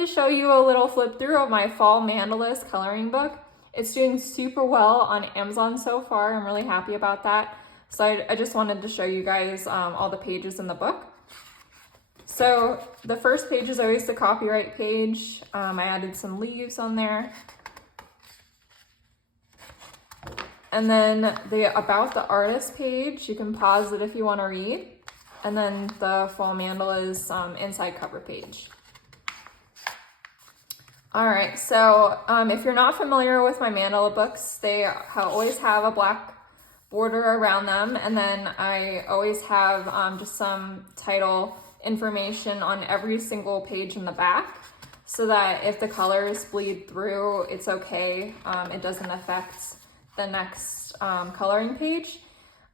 to show you a little flip through of my fall Mandalas coloring book. It's doing super well on Amazon so far. I'm really happy about that. So I just wanted to show you guys all the pages in the book. So the first page is always the copyright page. I added some leaves on there. And then the About the Artist page, you can pause it if you want to read. And then the Fall Mandalas inside cover page. All right, so if you're not familiar with my mandala books, they always have a black border around them. And then I always have just some title information on every single page in the back, so that if the colors bleed through, it's okay. It doesn't affect the next coloring page.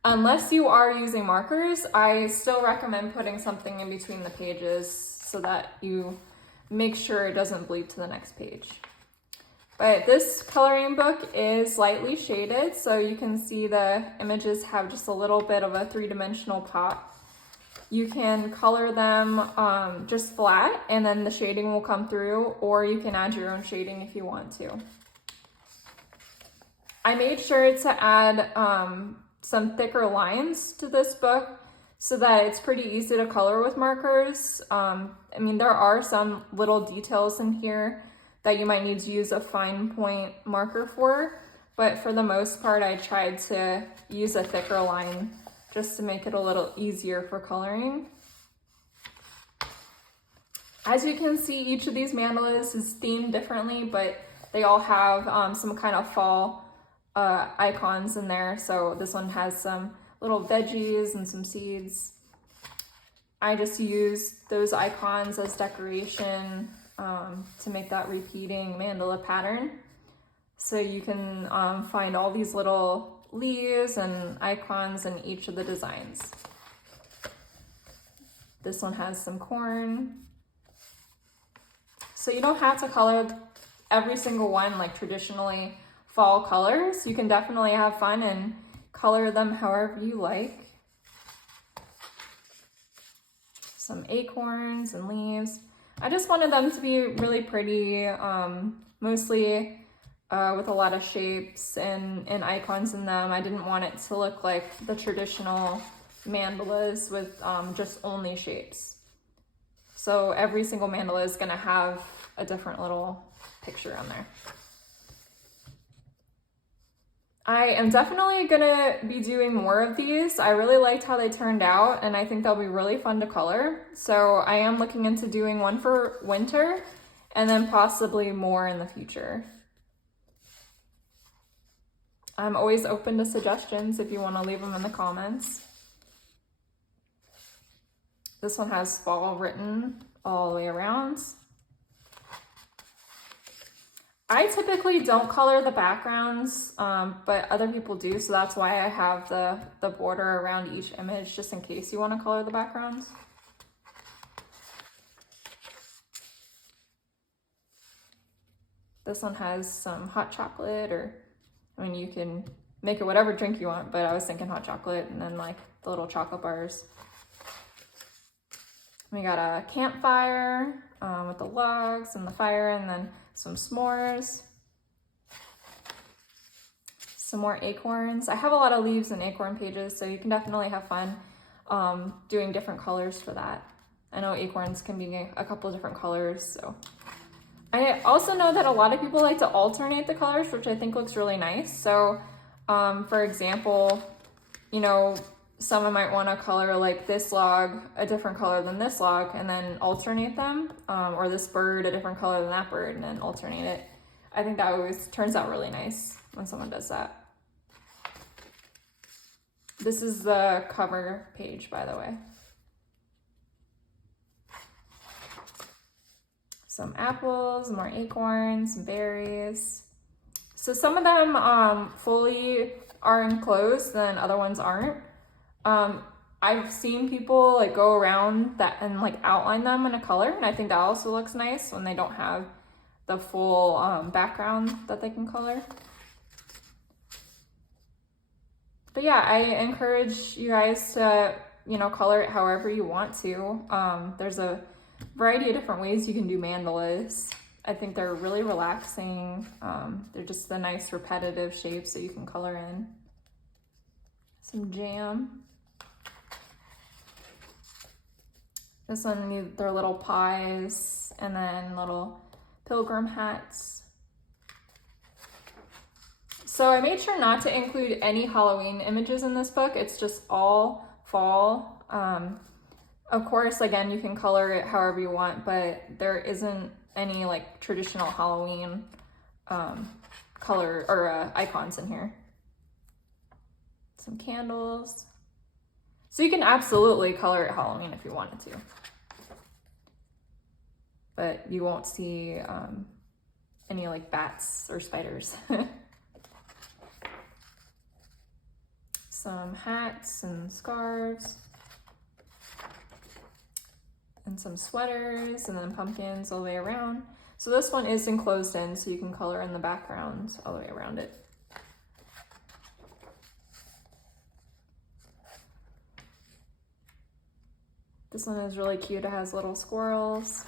Unless you are using markers, I still recommend putting something in between the pages so that you make sure it doesn't bleed to the next page. But this coloring book is lightly shaded, so you can see the images have just a little bit of a three-dimensional pop. You can color them just flat, and then the shading will come through, or you can add your own shading if you want to. I made sure to add some thicker lines to this book so that it's pretty easy to color with markers. I mean, there are some little details in here that you might need to use a fine point marker for, but for the most part, I tried to use a thicker line just to make it a little easier for coloring. As you can see, each of these mandalas is themed differently, but they all have some kind of fall icons in there. So this one has some little veggies and some seeds. I just used those icons as decoration to make that repeating mandala pattern. So you can find all these little leaves and icons in each of the designs. This one has some corn. So you don't have to color every single one like traditionally fall colors. You can definitely have fun and color them however you like. Some acorns and leaves. I just wanted them to be really pretty, mostly with a lot of shapes and icons in them. I didn't want it to look like the traditional mandalas with just only shapes. So every single mandala is gonna have a different little picture on there. I am definitely gonna be doing more of these. I really liked how they turned out, and I think they'll be really fun to color. So I am looking into doing one for winter and then possibly more in the future. I'm always open to suggestions if you want to leave them in the comments. This one has fall written all the way around. I typically don't color the backgrounds, but other people do, so that's why I have the border around each image, just in case you want to color the backgrounds. This one has some hot chocolate, or, I mean, you can make it whatever drink you want, but I was thinking hot chocolate, and then like the little chocolate bars. We got a campfire with the logs and the fire, and then some s'mores. Some more acorns. I have a lot of leaves and acorn pages, so you can definitely have fun doing different colors for that. I know acorns can be a couple different colors, so. I also know that a lot of people like to alternate the colors, which I think looks really nice. So, for example, you know, someone might want to color like this log a different color than this log and then alternate them, or this bird a different color than that bird and then alternate it. I think that always turns out really nice when someone does that. This is the cover page, by the way. Some apples, more acorns, some berries. So some of them fully are enclosed, then other ones aren't. I've seen people like go around that and like outline them in a color, and I think that also looks nice when they don't have the full background that they can color. But yeah, I encourage you guys to, you know, color it however you want to. There's a variety of different ways you can do mandalas. I think they're really relaxing. They're just the nice repetitive shapes that you can color in. Some jam. This one, they're little pies, and then little pilgrim hats. So I made sure not to include any Halloween images in this book. It's just all fall. Of course, again, you can color it however you want, but there isn't any like traditional Halloween color or icons in here. Some candles. So you can absolutely color it Halloween if you wanted to. But you won't see any like bats or spiders. Some hats and scarves. And some sweaters, and then pumpkins all the way around. So this one is enclosed in, so you can color in the background all the way around it. This one is really cute. It has little squirrels,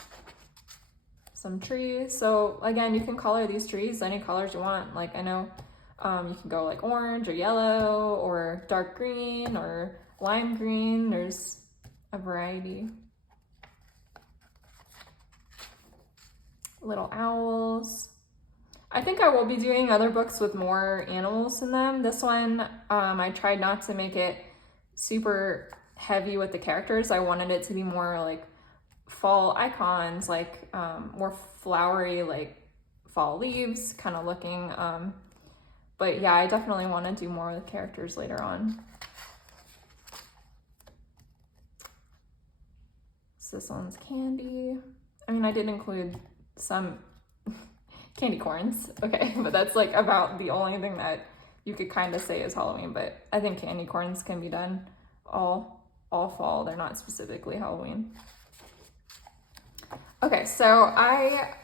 some trees. So again, you can color these trees any colors you want. Like I know you can go like orange or yellow or dark green or lime green. There's a variety. Little owls. I think I will be doing other books with more animals in them. This one, I tried not to make it super heavy with the characters. I wanted it to be more like fall icons, like more flowery, like fall leaves kind of looking. But yeah, I definitely want to do more with characters later on. So this one's candy. I mean, I did include some candy corns, okay, but that's like about the only thing that you could kind of say is Halloween, but I think candy corns can be done all fall. They're not specifically Halloween. Okay, so I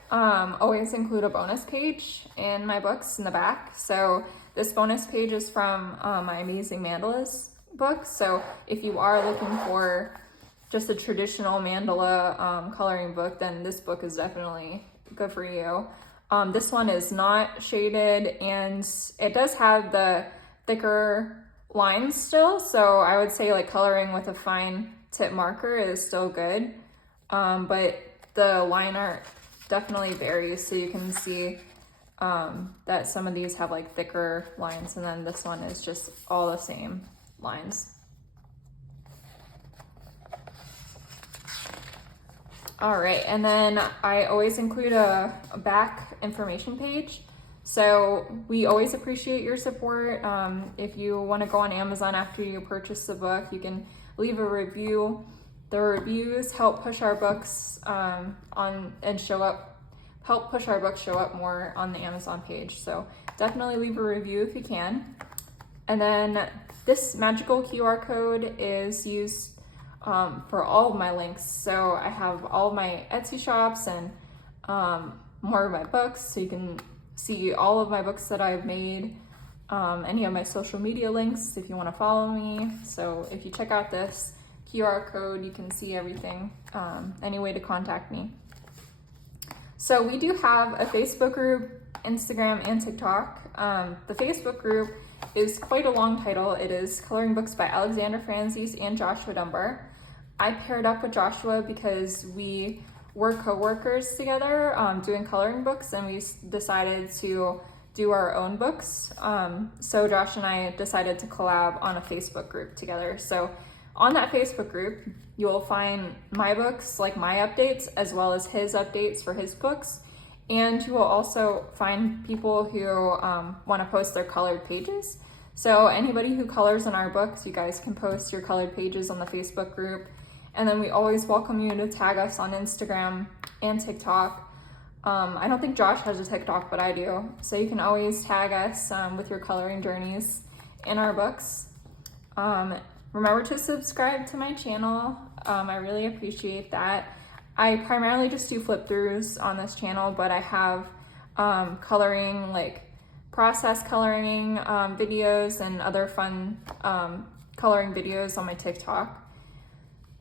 always include a bonus page in my books in the back. So this bonus page is from my Amazing Mandalas book. So if you are looking for just a traditional mandala coloring book, then this book is definitely good for you. This one is not shaded, and it does have the thicker lines still, so I would say like coloring with a fine tip marker is still good, but the line art definitely varies, so you can see that some of these have like thicker lines, and then this one is just all the same lines. All right, and then I always include a back information page. So we always appreciate your support. If you want to go on Amazon after you purchase the book, you can leave a review. The reviews help push our books help push our books show up more on the Amazon page. So definitely leave a review if you can. And then this magical QR code is used for all of my links. So I have all of my Etsy shops and more of my books, so you can see all of my books that I've made, any of my social media links if you want to follow me. So if you check out this QR code, you can see everything, any way to contact me. So we do have a Facebook group, Instagram, and TikTok. The Facebook group is quite a long title. It is Coloring Books by Alexandra Franzese and Joshua Dunbar. I paired up with Joshua because we were co-workers together doing coloring books, and we decided to do our own books. So Josh and I decided to collab on a Facebook group together. So on that Facebook group, you will find my books, like my updates, as well as his updates for his books. And you will also find people who want to post their colored pages. So anybody who colors in our books, you guys can post your colored pages on the Facebook group. And then we always welcome you to tag us on Instagram and TikTok. I don't think Josh has a TikTok, but I do. So you can always tag us with your coloring journeys in our books. Remember to subscribe to my channel. I really appreciate that. I primarily just do flip throughs on this channel, but I have coloring, like process coloring videos and other fun coloring videos on my TikTok.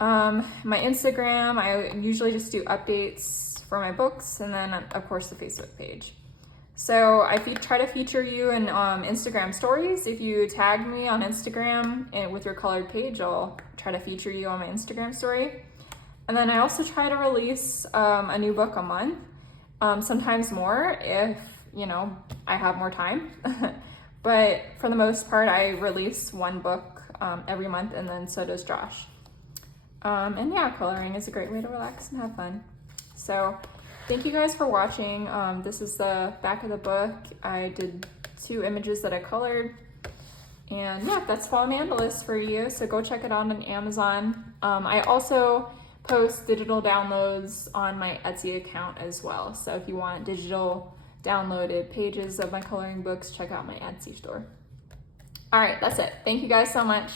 My Instagram, I usually just do updates for my books, and then of course the Facebook page. So I try to feature you in Instagram stories. If you tag me on Instagram and with your colored page, I'll try to feature you on my Instagram story. And then I also try to release a new book a month, sometimes more if, you know, I have more time. But for the most part, I release one book every month, and then so does Josh. And yeah, coloring is a great way to relax and have fun. So thank you guys for watching. This is the back of the book. I did 2 images that I colored. And yeah, that's Fall Mandalas for you. So go check it out on Amazon. I also post digital downloads on my Etsy account as well. So if you want digital downloaded pages of my coloring books, check out my Etsy store. All right, that's it. Thank you guys so much.